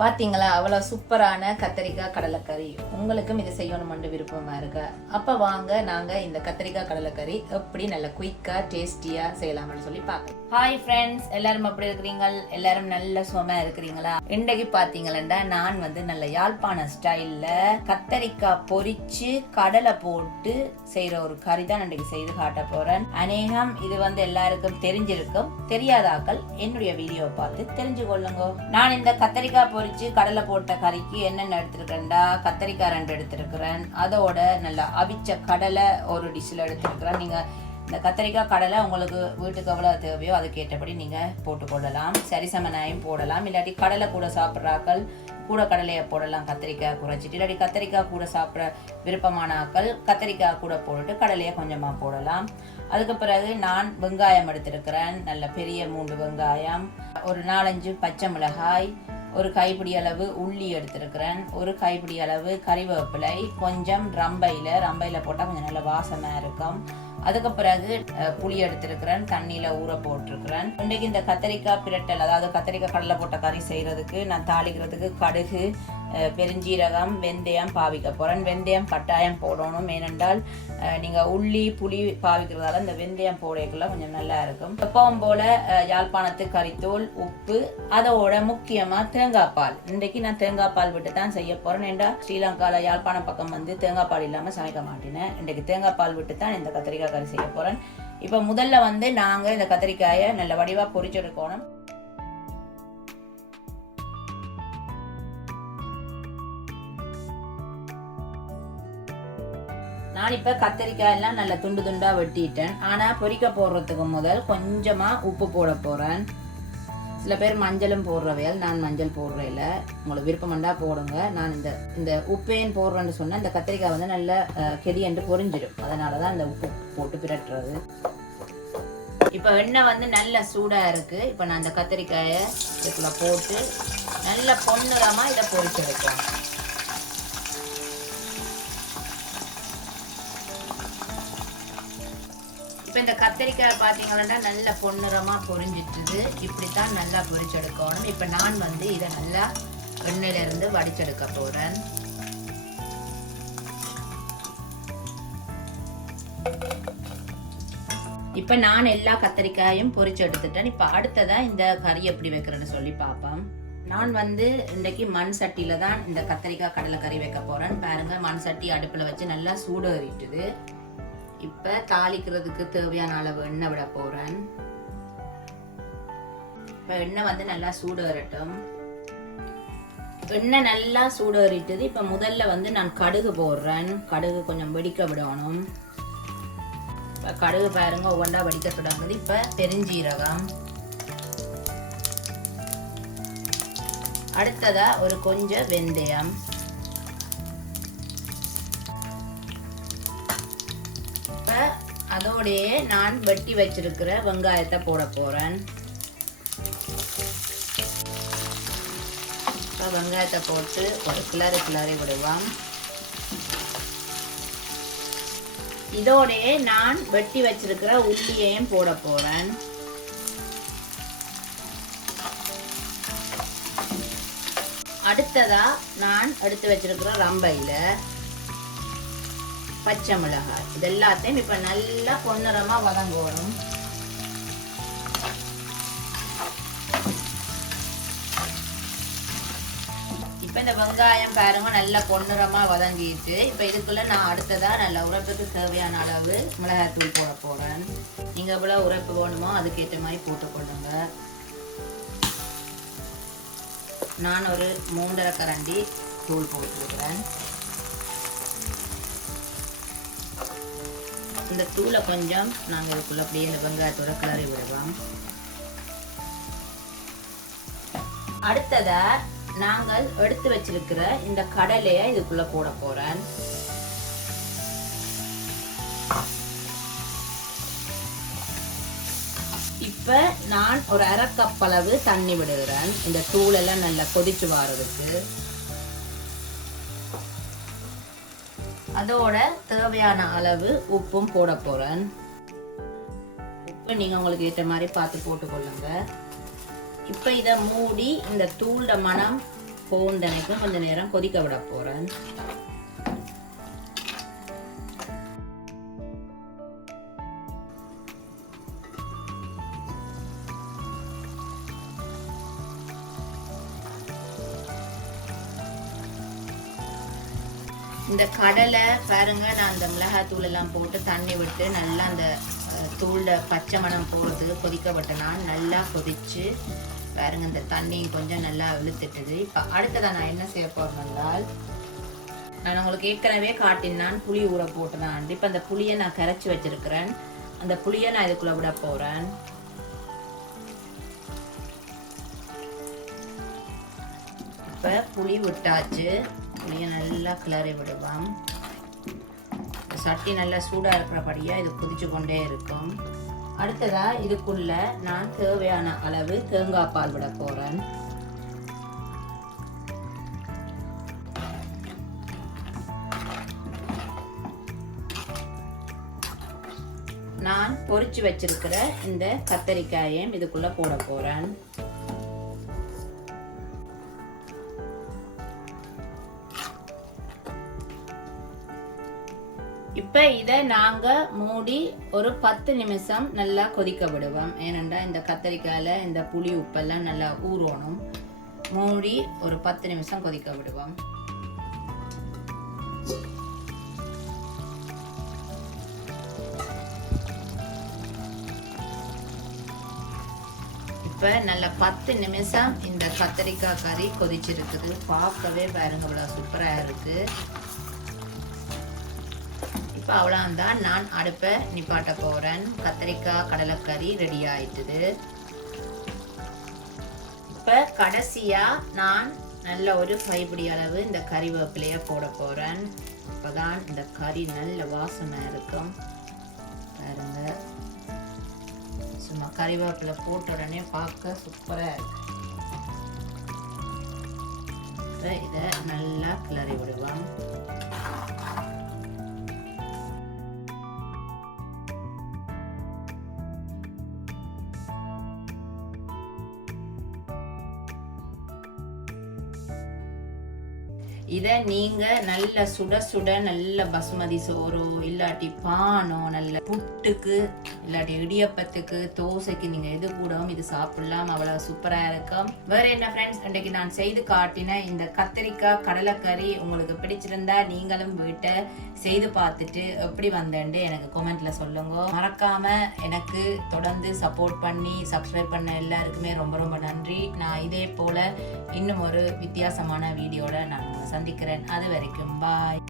பாத்தீங்களா அவ்வளோ சூப்பரான கத்திரிக்காய் கடலைக்கறி. உங்களுக்கும் இது செய்யணும்னு விருப்பமா இருக்கா? அப்ப வாங்க நாங்க இந்த கத்திரிக்காய் கடலைக்கறி எப்படி நல்ல குயிக்கா டேஸ்டியா செய்யலாம்னு சொல்லி பார்க்கலாம். ஹாய் ஃப்ரெண்ட்ஸ், எல்லாரும் எப்படி இருக்கிறீங்க? எல்லாரும் நல்ல சுகமா இருக்கிறீங்களா? இன்றைக்கு பாத்தீங்களா நான் நல்ல யாழ்ப்பாண ஸ்டைல்ல கத்திரிக்காய் பொரிச்சு கடலை போட்டு செய்யற ஒரு கறி தான் இன்றைக்கு செய்து காட்ட போறேன். அநேகம் இது எல்லாருக்கும் தெரிஞ்சிருக்கும். தெரியாதாக்கள் என்னுடைய வீடியோவை பார்த்து தெரிஞ்சு கொள்ளுங்க. நான் இந்த கத்திரிக்காய் பொரிச்சு கடலை போட்ட கறிக்கு என்னென்ன எடுத்திருக்கேன்டா, கத்திரிக்காய் 2 எடுத்திருக்கிறேன். அதோட நல்லா அவிச்ச கடலை ஒரு டிஷ்ல எடுத்திருக்கிறேன். நீங்க இந்த கத்திரிக்காய் கடலை உங்களுக்கு வீட்டுக்கு எவ்வளவு தேவையோ அதுக்கேற்றபடி நீங்க போட்டுக்கொள்ளலாம். சரிசமனாயும் போடலாம். இல்லாட்டி கடலை கூட சாப்பிட்றாக்கள் கூட கடலையை போடலாம். கத்திரிக்காய் குறைச்சிட்டு இல்லாட்டி கத்திரிக்காய் கூட சாப்பிட விருப்பமான ஆக்கள் கத்திரிக்காய் கூட போட்டுட்டு கடலையை கொஞ்சமா போடலாம். அதுக்கு பிறகு நான் வெங்காயம் எடுத்திருக்கிறேன். நல்ல பெரிய 3 வெங்காயம், ஒரு 4-5 பச்சை மிளகாய், ஒரு கைப்பிடி அளவு உள்ளி எடுத்திருக்கிறேன், ஒரு கைப்பிடி அளவு கறிவேப்பிலை, கொஞ்சம் ரம்பையில போட்டால் கொஞ்சம் நல்ல வாசமா இருக்கும். அதுக்கு பிறகு புளி எடுத்திருக்கிறேன், தண்ணியில ஊற போட்டிருக்கிறேன். இன்றைக்கு இந்த கத்திரிக்காய் பிரட்டல், அதாவது கத்திரிக்காய் கடலை போட்ட கறி செய்யறதுக்கு நான் தாளிக்கிறதுக்கு கடுகு, பெருஞ்சீரகம், வெந்தயம் பாவிக்க போறேன். வெந்தயம் கட்டாயம் போடணும். ஏனென்றால் நீங்க உள்ளி புளி பாவிக்கிறதால இந்த வெந்தயம் போடக்குள்ள கொஞ்சம் நல்லா இருக்கும். எப்பவும் போல யாழ்ப்பாணத்து கறித்தூள், உப்பு, அதோட முக்கியமா தேங்காய் பால். இன்றைக்கு நான் தேங்காய் பால் விட்டு தான் செய்ய போறேன். ஏண்டா ஸ்ரீலங்கால யாழ்ப்பாணம் பக்கம் தேங்காய் பால் இல்லாம சமைக்க மாட்டேன். இன்றைக்கு தேங்காய் பால் விட்டு தான் இந்த கத்திரிக்காய் கறி செய்ய போறேன். இப்ப முதல்ல நாங்க இந்த கத்திரிக்காயை நல்ல வடிவா பொரிச்செடுக்கணும். நான் இப்ப கத்திரிக்காய் எல்லாம் நல்ல துண்டு துண்டா வெட்டிட்டேன். ஆனா பொரிக்க போடுறதுக்கு முதல் கொஞ்சமா உப்பு போட போறேன். சில பேர் மஞ்சளும் போடுறவையால் நான் மஞ்சள் போடுறேன். உங்களுக்கு விருப்பம்ண்டா போடுங்க. நான் இந்த உப்பேன் போடுறேன்னு சொன்னா இந்த கத்திரிக்காய் நல்ல கெடியண்டு பொரிஞ்சிடும். அதனாலதான் இந்த உப்பு போட்டு பிரட்டுறது. இப்ப எண்ணெய் நல்ல சூடா இருக்கு. இப்ப நான் இந்த கத்திரிக்காயை இதுக்குள்ள போட்டு நல்ல பொன்னிறமா இதை பொரிச்செடுப்பேன். இப்போ இந்த கத்திரிக்காய் பார்த்தீங்கன்னா நல்ல பொன்னிறமா பொரிஞ்சிட்டுது. இப்படித்தான் நல்லா பொரிச்செடுக்கணும். இப்போ நான் இதை நல்லா எண்ணெயில இருந்து வடிச்செடுக்க போறேன். இப்போ நான் எல்லா கத்திரிக்காயும் பொரிச்சு எடுத்துட்டேன். இப்போ அடுத்ததா இந்த கறி எப்படி வைக்கிறேன்னு சொல்லி பார்ப்போம். நான் இன்றைக்கு மண் சட்டியில தான் இந்த கத்திரிக்காய் கடலை கறி வைக்க போறேன். பாருங்க, மண் சட்டி அடுப்புல வச்சு நல்லா சூடு ஏறிட்டுது. இப்ப தாளிக்கிறதுக்கு தேவையான அளவு எண்ணெய் விட போறேன். இப்ப எண்ணெய் நல்லா சூடு ஏறட்டும். எண்ணெய் நல்லா சூடு ஏறிட்டுது. இப்ப முதல்ல நான் கடுகு போடுறேன். கடுகு கொஞ்சம் வெடிக்க விடணும். இப்ப கடுகு பாருங்க ஒவ்வொன்றா வெடிக்க தொடங்குது. இப்ப பெருஞ்சீரகம், அடுத்ததா ஒரு கொஞ்சம் வெந்தயம், அதோடய நான் வெட்டி வச்சிருக்கிற வெங்காயத்தை போட போறேன். வெங்காயத்தை போட்டு ஒரு கிளறி விடுவோம். இதோடய நான் வெட்டி வச்சிருக்கிற உள்ளியையும் போட போறேன். அடுத்ததா நான் எடுத்து வச்சிருக்கிற ரம்பையில பச்சை மிளகாய், இது எல்லாத்தையும் இப்ப நல்லா பொன்னிறமா வதங்கணும். இப்ப இந்த வெங்காயம் பாருங்க நல்லா பொன்னிறமா வதங்கிட்டு, இப்ப இதுக்குள்ள நான் அடுத்ததா நல்ல உரைப்புக்கு தேவையான அளவு மிளகாய் தூள் போட போறேன். நீங்க எவ்வளவு உரைப்பு வேணுமோ அதுக்கேற்ற மாதிரி போட்டுக்கொள்ளுங்க. நான் ஒரு 3.5 கரண்டி தூள் போட்டுருக்கிறேன். இந்த தூளை கொஞ்சம் நாங்கள் இதுக்குள்ள அப்படியே இந்த வெங்காயத்தோட கிளறி விடுவோம். அடுத்ததா நாங்கள் எடுத்து வச்சிருக்கிற இந்த கடலையை இதுக்குள்ள போட போறேன். இப்ப நான் ஒரு 1/2 கப் அளவு தண்ணி விடுகிறேன். இந்த தூள் எல்லாம் நல்லா கொதிச்சு வாரதுக்கு. அதோட தேவையான அளவு உப்பும் போட போறேன். உப்பு நீங்க உங்களுக்கு ஏற்ற மாதிரி பார்த்து போட்டுக்கொள்ளுங்க. இப்ப இதை மூடி இந்த தூள மனம் போந்தனைக்கும் கொஞ்ச நேரம் கொதிக்க விட போறேன். இந்த கடலை பாருங்க, நான் அந்த மிளகாய் எல்லாம் போட்டு தண்ணி விட்டு நல்லா அந்த தூள பச்சை மணம் போகிறது கொதிக்க விட்டேன். நல்லா கொதிச்சு பாருங்க, இந்த தண்ணியும் கொஞ்சம் நல்லா இழுத்துட்டுது. இப்போ அடுத்ததான் நான் என்ன செய்ய போறேன் என்றால், நான் உங்களுக்கு ஏற்கனவே காட்டினான் புளி ஊற போட்டுதான். இப்போ அந்த புளியை நான் கரைச்சி வச்சிருக்கிறேன். அந்த புளியை நான் இதுக்குள்ள விட போறேன். இப்போ புளி விட்டாச்சு. புளியை நல்லா கிளறி விடுவோம். சட்டி நல்லா சூடாக இருக்கிறபடியா இது கொதிச்சு கொண்டே இருக்கும். அடுத்ததா இதுக்குள்ள நான் தேவையான அளவு தேங்காய் பால் விட போறேன். நான் பொரிச்சு வச்சிருக்கிற இந்த கத்தரிக்காயையும் இதுக்குள்ள போட போறேன். இப்போ இதை நாங்கள் மூடி ஒரு 10 நிமிஷம் நல்லா கொதிக்க விடுவோம். ஏனென்றா இந்த கத்தரிக்காயில் இந்த புளி உப்பெல்லாம் நல்லா ஊறணும். மூடி ஒரு 10 நிமிஷம் கொதிக்க விடுவோம். இப்போ நல்லா 10 நிமிஷம் இந்த கத்தரிக்காய் கறி கொதிச்சிருக்குது. பார்க்கவே பாருங்க இவ்வளோ சூப்பராக இருக்குது. இப்போ அவ்வளோதான், நான் அடுப்பை நிப்பாட்ட போகிறேன். கத்திரிக்காய் கடலைக்கறி ரெடி ஆயிட்டுது. இப்போ கடைசியாக நான் நல்ல ஒரு கைப்பிடி அளவு இந்த கறிவேப்பிலையை போட போகிறேன். அப்போ தான் இந்த கறி நல்ல வாசனை இருக்கும். பாருங்க, சும்மா கறிவேப்பிலை போட்ட உடனே பார்க்க சூப்பராக இருக்கு. இதை நல்லா கிளறி விடுவோம். இதை நீங்கள் நல்ல சுட சுட நல்ல பசுமதி சோறோ இல்லாட்டி பானோ நல்ல புட்டுக்கு இல்லாட்டி இடியப்பத்துக்கு தோசைக்கு நீங்கள் எது கூடவும் இது சாப்பிடலாம். அவ்வளோ சூப்பராக இருக்கும். வேற என்ன ஃப்ரெண்ட்ஸ், இன்றைக்கு நான் செய்து காட்டின இந்த கத்திரிக்காய் கடலைக்கறி உங்களுக்கு பிடிச்சிருந்தா நீங்களும் வீட்டை செய்து பார்த்துட்டு எப்படி வந்தேன்ட்டு எனக்கு கமெண்ட்ல சொல்லுங்க. மறக்காம எனக்கு தொடர்ந்து சப்போர்ட் பண்ணி சப்ஸ்கிரைப் பண்ண எல்லாருக்குமே ரொம்ப ரொம்ப நன்றி. நான் இதே போல இன்னும் ஒரு வித்தியாசமான வீடியோட நான் சந்திக்கிறேன். அது வரைக்கும் பாய்.